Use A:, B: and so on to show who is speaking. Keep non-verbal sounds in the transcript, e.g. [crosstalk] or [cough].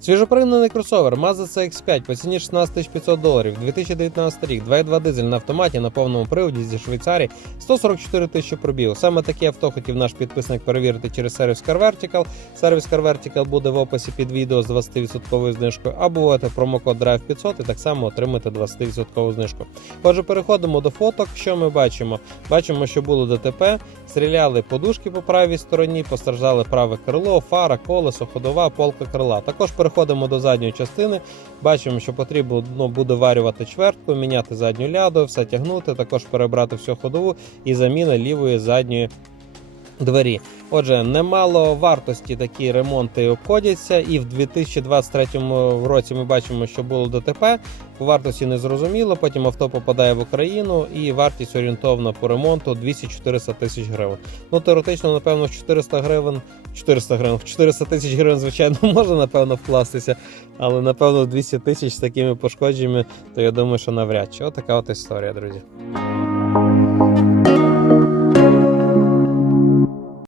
A: Свіжопригнаний кросовер Mazda CX-5 по ціні 16 500 доларів, 2019 рік, 2.2 дизель на автоматі на повному приводі зі Швейцарії, 144 тисячі пробігу. Саме таке авто хотів наш підписник перевірити через сервіс Car. Сервіс Car буде в описі під відео з 20% знижкою, або вводите промокод Drive 500 і так само отримаєте 20% знижку. Отже, переходимо до фоток. Що ми бачимо? Бачимо, що було ДТП, стріляли подушки по правій стороні, постраждали праве крило, фара, колесо, ходова, полка крила. Також переходимо до задньої частини. Бачимо, що потрібно ну, буде варювати чвертку, міняти задню ляду, все тягнути, також перебрати всю ходову і заміна лівої задньої двері. Отже, немало вартості такі ремонти обходяться, і в 2023 році ми бачимо, що було ДТП. По вартості не зрозуміло. Потім авто попадає в Україну, і вартість орієнтовна по ремонту 200-400 тисяч гривень. Ну теоретично, напевно, в 400 гривень, 400 гривень, 400 тисяч гривень, звичайно, [laughs] можна напевно вкластися, але напевно 200 тисяч з такими пошкодженнями, то я думаю, що навряд чи. Отака от історія, друзі.